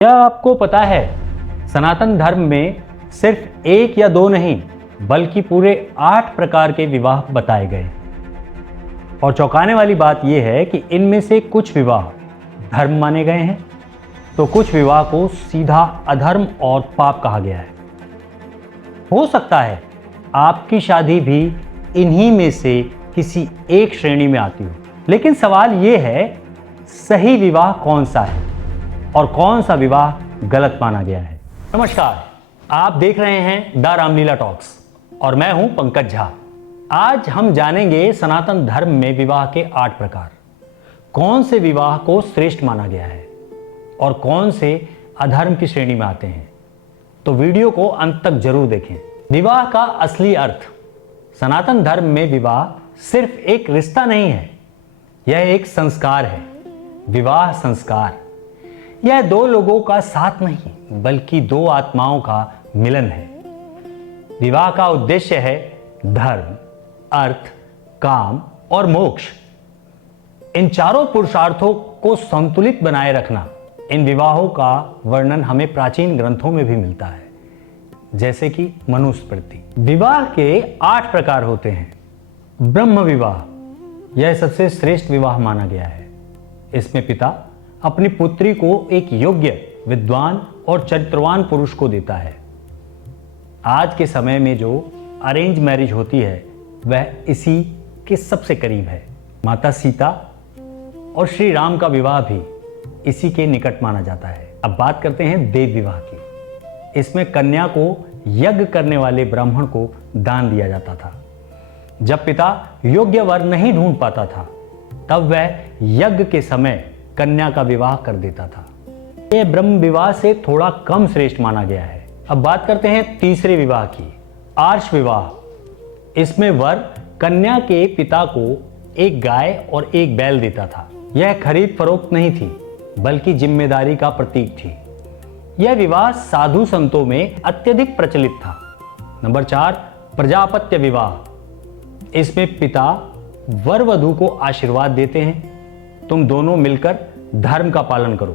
क्या आपको पता है सनातन धर्म में सिर्फ एक या दो नहीं बल्कि पूरे 8 प्रकार के विवाह बताए गए। और चौंकाने वाली बात यह है कि इनमें से कुछ विवाह धर्म माने गए हैं तो कुछ विवाह को सीधा अधर्म और पाप कहा गया है। हो सकता है आपकी शादी भी इन्हीं में से किसी एक श्रेणी में आती हो, लेकिन सवाल यह है सही विवाह कौन सा है और कौन सा विवाह गलत माना गया है। नमस्कार, आप देख रहे हैं द रामलीला टॉक्स और मैं हूं पंकज झा। आज हम जानेंगे सनातन धर्म में विवाह के 8 प्रकार, कौन से विवाह को श्रेष्ठ माना गया है और कौन से अधर्म की श्रेणी में आते हैं। तो वीडियो को अंत तक जरूर देखें। विवाह का असली अर्थ। सनातन धर्म में विवाह सिर्फ एक रिश्ता नहीं है, यह एक संस्कार है। विवाह संस्कार यह दो लोगों का साथ नहीं बल्कि दो आत्माओं का मिलन है। विवाह का उद्देश्य है धर्म, अर्थ, काम और मोक्ष। इन चारों पुरुषार्थों को संतुलित बनाए रखना। इन विवाहों का वर्णन हमें प्राचीन ग्रंथों में भी मिलता है, जैसे कि मनुस्मृति। विवाह के 8 प्रकार होते हैं। ब्रह्म विवाह यह सबसे श्रेष्ठ विवाह माना गया है। इसमें पिता अपनी पुत्री को एक योग्य, विद्वान और चरित्रवान पुरुष को देता है। आज के समय में जो अरेंज मैरिज होती है वह इसी के सबसे करीब है। माता सीता और श्री राम का विवाह भी इसी के निकट माना जाता है। अब बात करते हैं देव विवाह की। इसमें कन्या को यज्ञ करने वाले ब्राह्मण को दान दिया जाता था। जब पिता योग्य वर नहीं ढूंढ पाता था तब वह यज्ञ के समय कन्या का विवाह कर देता था। यह ब्रह्म विवाह से थोड़ा कम श्रेष्ठ माना गया है। अब बात करते हैं तीसरे विवाह की, आर्ष विवाह। इसमें वर कन्या के पिता को एक गाय और एक बैल देता था। यह खरीद फरोख्त नहीं थी बल्कि जिम्मेदारी का प्रतीक थी। यह विवाह साधु संतों में अत्यधिक प्रचलित था। नंबर 4, प्रजापत्य विवाह। इसमें पिता वर वधू को आशीर्वाद देते हैं, तुम दोनों मिलकर धर्म का पालन करो।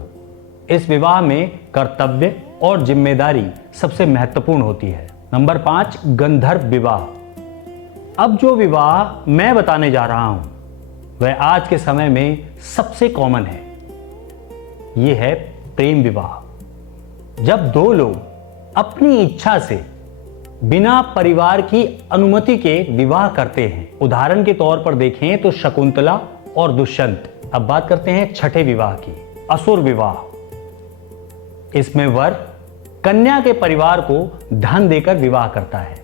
इस विवाह में कर्तव्य और जिम्मेदारी सबसे महत्वपूर्ण होती है। नंबर 5, गंधर्व विवाह। अब जो विवाह मैं बताने जा रहा हूं वह आज के समय में सबसे कॉमन है। यह है प्रेम विवाह। जब दो लोग अपनी इच्छा से बिना परिवार की अनुमति के विवाह करते हैं। उदाहरण के तौर पर देखें तो शकुंतला और दुष्यंत। अब बात करते हैं छठे विवाह की, असुर विवाह। इसमें वर कन्या के परिवार को धन देकर विवाह करता है,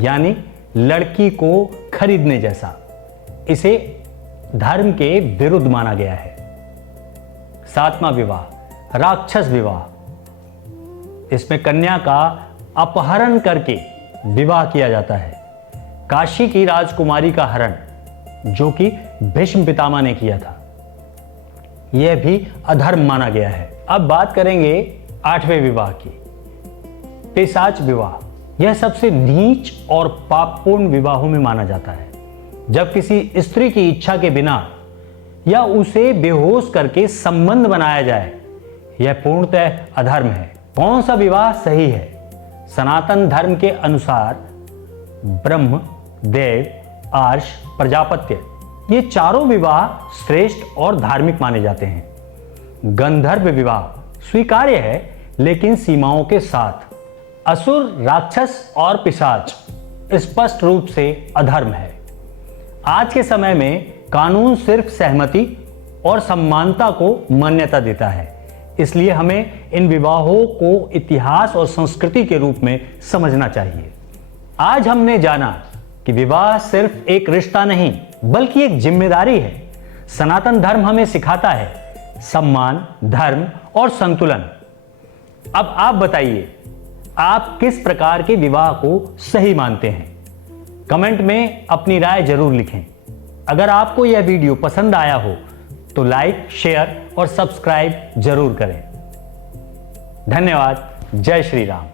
यानी लड़की को खरीदने जैसा। इसे धर्म के विरुद्ध माना गया है। 7वां विवाह, राक्षस विवाह। इसमें कन्या का अपहरण करके विवाह किया जाता है। काशी की राजकुमारी का हरण, जो कि भीष्म पितामह ने किया था, यह भी अधर्म माना गया है। अब बात करेंगे 8वें विवाह की, पिशाच विवाह। यह सबसे नीच और पापपूर्ण विवाहों में माना जाता है। जब किसी स्त्री की इच्छा के बिना या उसे बेहोश करके संबंध बनाया जाए, यह पूर्णतः अधर्म है। कौन सा विवाह सही है? सनातन धर्म के अनुसार ब्रह्म, देव, आर्ष, प्रजापत्य, ये चारों विवाह श्रेष्ठ और धार्मिक माने जाते हैं। गंधर्व विवाह स्वीकार्य है लेकिन सीमाओं के साथ। असुर, राक्षस और पिशाच स्पष्ट रूप से अधर्म है। आज के समय में कानून सिर्फ सहमति और समानता को मान्यता देता है, इसलिए हमें इन विवाहों को इतिहास और संस्कृति के रूप में समझना चाहिए। आज हमने जाना कि विवाह सिर्फ एक रिश्ता नहीं बल्कि एक जिम्मेदारी है। सनातन धर्म हमें सिखाता है सम्मान, धर्म और संतुलन। अब आप बताइए, आप किस प्रकार के विवाह को सही मानते हैं? कमेंट में अपनी राय जरूर लिखें। अगर आपको यह वीडियो पसंद आया हो तो लाइक, शेयर और सब्सक्राइब जरूर करें। धन्यवाद। जय श्री राम।